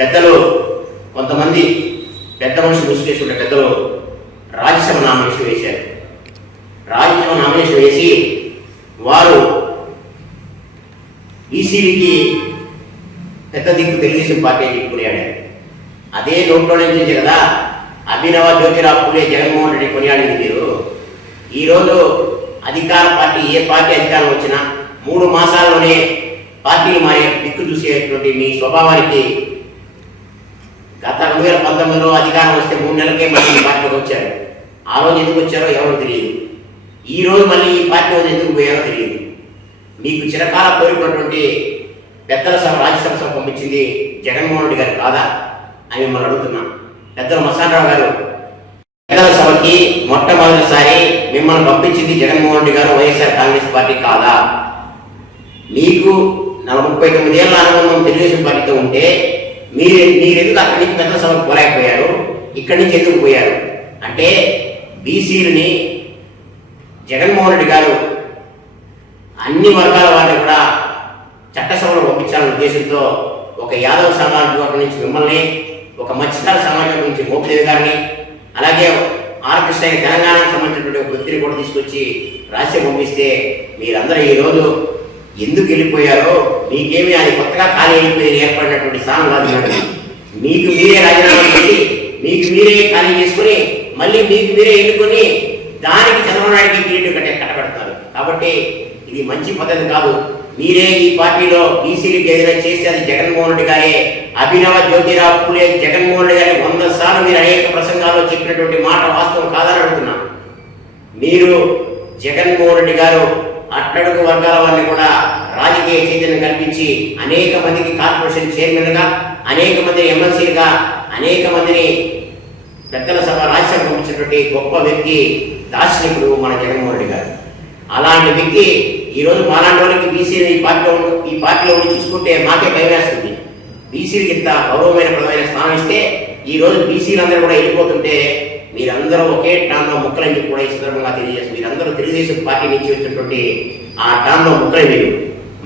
పెద్దలు కొంతమంది పెద్ద మనుషులు విశ్లేషించిన పెద్దలు రాజ్యసభ నామినేషన్ వేశారు. రాజ్యసభ నామినేషన్ వేసి వారు ఈసీకి పెద్ద దిక్కు తెలుగుదేశం పార్టీ కొనియాడారు. అదే నోట్లో నుంచి కదా అభినవ జ్యోతిరావు పూలే జగన్మోహన్ రెడ్డి కొనియాడింది. మీరు ఈరోజు అధికార పార్టీ ఏ పార్టీ అధికారం వచ్చినా 3 మాసాల్లోనే పార్టీలు మారే దిక్కు చూసేటువంటి మీ స్వభావానికి గత 2019లో అధికారం వస్తే 3 నెలలకే మళ్ళీ పార్టీలోకి వచ్చారు. ఆ రోజు ఎందుకు వచ్చారో ఎవరో తెలియదు. ఈ రోజు మళ్ళీ ఈ పార్టీ ఎందుకు పోయారో తెలియదు. మీకు చిరకాల కోరుకున్నటువంటి పెద్దల సభ రాజ్యసభ సభ పంపించింది జగన్మోహన్ రెడ్డి గారు కాదా అని మిమ్మల్ని అడుగుతున్నాం. పెద్దలు మస్తానరావు గారు, పెద్దల సభకి మొట్టమొదటిసారి మిమ్మల్ని పంపించింది జగన్మోహన్ రెడ్డి గారు వైఎస్ఆర్ కాంగ్రెస్ పార్టీ కాదా? మీకు 39 ఏళ్ళ అనుబంధం తెలుగుదేశం పార్టీతో ఉంటే మీరెందుకు అక్కడి నుంచి పెద్దల సభకు పోలేకపోయారు? ఇక్కడి నుంచి ఎందుకు పోయారు అంటే బీసీలని జగన్మోహన్ రెడ్డి గారు అన్ని వర్గాల వారిని కూడా చట్టసభలో పంపించాలనే ఉద్దేశంతో ఒక యాదవ సామాజిక వర్గం నుంచి మిమ్మల్ని, ఒక మత్స్యకార సామాజిక వర్గం నుంచి మోపిదేవి గారిని, అలాగే ఆర్ కృష్ణ తెలంగాణకు సంబంధించినటువంటి ఒక వ్యక్తిని కూడా తీసుకొచ్చి రాజ్యం పంపిస్తే మీరందరూ ఈరోజు ఎందుకు వెళ్ళిపోయారో మీకేమీ అది కొత్తగా ఖాళీ అయిపోయి ఏర్పడినటువంటి స్థానం కాదు. మీకు మీరే రాజీనామా చేసి మీకు మీరే ఖాళీ చేసుకుని మళ్ళీ మీకు మీరే ఎన్నుకొని దానికి చంద్రబాబు నాయుడికి కిరీటం కట్టబెడతారు. కాబట్టి ఇది మంచి పద్ధతి కాదు. మీరే ఈ పార్టీలో బీసీలకు ఏదైనా చేస్తే అది జగన్మోహన్ రెడ్డి గారే. అభినవ జ్యోతిరావు పూలే జగన్మోహన్ రెడ్డి గారి 100 సార్లు మీరు అనేక ప్రసంగాల్లో చెప్పినటువంటి మాట వాస్తవం కాదని అడుగుతున్నా. మీరు జగన్మోహన్ రెడ్డి గారు అట్టడుగు వర్గాల వారిని కూడా రాజకీయ చైతన్యం కల్పించి అనేక మందికి కార్పొరేషన్ చైర్మన్గా, అనేక మందిని ఎమ్మెల్సీలుగా, అనేక మందిని పెద్దల సభ రాజ్యసభ పంపించినటువంటి గొప్ప వ్యక్తి దార్శనికుడు మన జగన్మోహన్ రెడ్డి గారు. అలాంటి వ్యక్తి ఈరోజు మాలాంటి వాళ్ళకి బీసీని ఈ పార్టీలో ఉండి చూసుకుంటే మాకే భయం వేస్తుంది. బీసీలకి ఇంత గౌరవమైన ప్రధాన స్థానం ఇస్తే ఈరోజు బీసీలందరూ కూడా వెళ్ళిపోతుంటే మీరందరూ ఒకే టాన్లో ముక్కలని చెప్పి కూడా ఈ సందర్భంగా తెలియజేస్తారు. మీరందరూ తెలుగుదేశం పార్టీ నుంచి వచ్చినటువంటి ఆ టాన్లో ముక్కలే మీరు.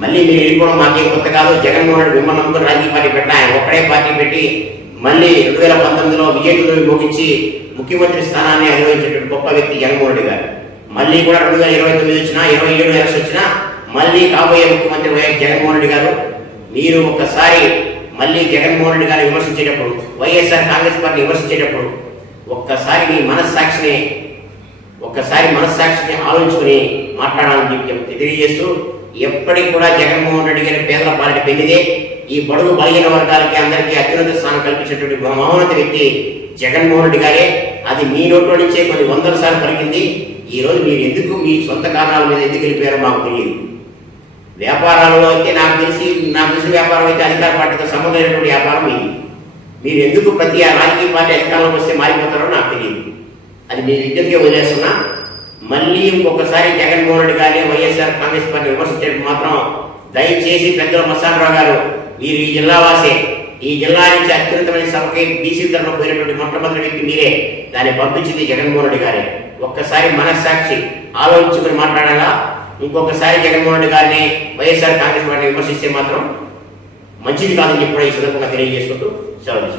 మళ్ళీ మీరు వెళ్ళిపోవడం మాకేం కొత్త కాదు. జగన్మోహన్ రెడ్డి మిమ్మల్ని నమ్ముకుని రాజకీయ పార్టీ పెట్టా, ఆయన ఒక్కడే పార్టీ పెట్టి మళ్ళీ 2019లో విజయదులు మోగించి ముఖ్యమంత్రి స్థానాన్ని అనుభవించేటువంటి గొప్ప వ్యక్తి జగన్మోహన్ రెడ్డి గారు. మళ్ళీ కూడా 2029 వచ్చినా 27 ఎలక్షన్ వచ్చినా మళ్ళీ కాబోయే ముఖ్యమంత్రి వైఎస్ జగన్మోహన్ రెడ్డి గారు. మీరు ఒక్కసారి మళ్ళీ జగన్మోహన్ రెడ్డి గారిని విమర్శించేటప్పుడు, వైఎస్ఆర్ కాంగ్రెస్ పార్టీ విమర్శించేటప్పుడు ఒక్కసారి మీ మనస్సాక్షిని ఆలోచించుకుని మాట్లాడాలని చెప్పి తెలియజేస్తూ, ఎప్పటికి కూడా జగన్మోహన్ రెడ్డి గారి పేదల పాలిట పెళ్లిదే. ఈ బడుగు బలహీన వర్గాలకి అందరికీ అత్యున్నత స్థానం కల్పించేటువంటి మహోన్నత వ్యక్తి జగన్మోహన్ రెడ్డి గారే. అది మీ నోట్లో నుంచే కొన్ని 100 సార్లు పలికింది. ఈరోజు మీరు ఎందుకు మీ సొంత కారణాల మీద ఎందుకు వెళ్ళిపోయారో మాకు తెలియదు. వ్యాపారాలలో అయితే నాకు తెలిసిన వ్యాపారం అయితే అధికార పార్టీతో సంబంధం లేనటువంటి వ్యాపారం ఇది. మీరు ఎందుకు ప్రతి రాజకీయ పార్టీ అధికారంలోకి వస్తే మారిపోతారో నాకు తెలియదు. అది మీ విజ్ఞతగా వదిలేస్తున్నా. మళ్ళీ ఇంకొకసారి జగన్మోహన్ రెడ్డి గారిని వైఎస్ఆర్ కాంగ్రెస్ పార్టీ విమర్శించేటప్పుడు మాత్రం దయచేసి పెద్దలు మస్తానరావు గారు, మీరు ఈ జిల్లా వాసే. ఈ జిల్లా నుంచి అత్యున్నతమైన సభకి బీసీ తరఫున పోయినటువంటి మొట్టమొదటి వ్యక్తి మీరే. దాన్ని పంపించింది జగన్మోహన్ రెడ్డి గారే. ఒక్కసారి మనస్సాక్షి ఆలోచించుకుని మాట్లాడాలా. ఇంకొకసారి జగన్మోహన్ రెడ్డి గారిని వైఎస్ఆర్ కాంగ్రెస్ పార్టీ విమర్శిస్తే మాత్రం మంచిది కాదని చెప్పి ఈ సందర్భంగా తెలియజేసుకుంటూ సెలవు.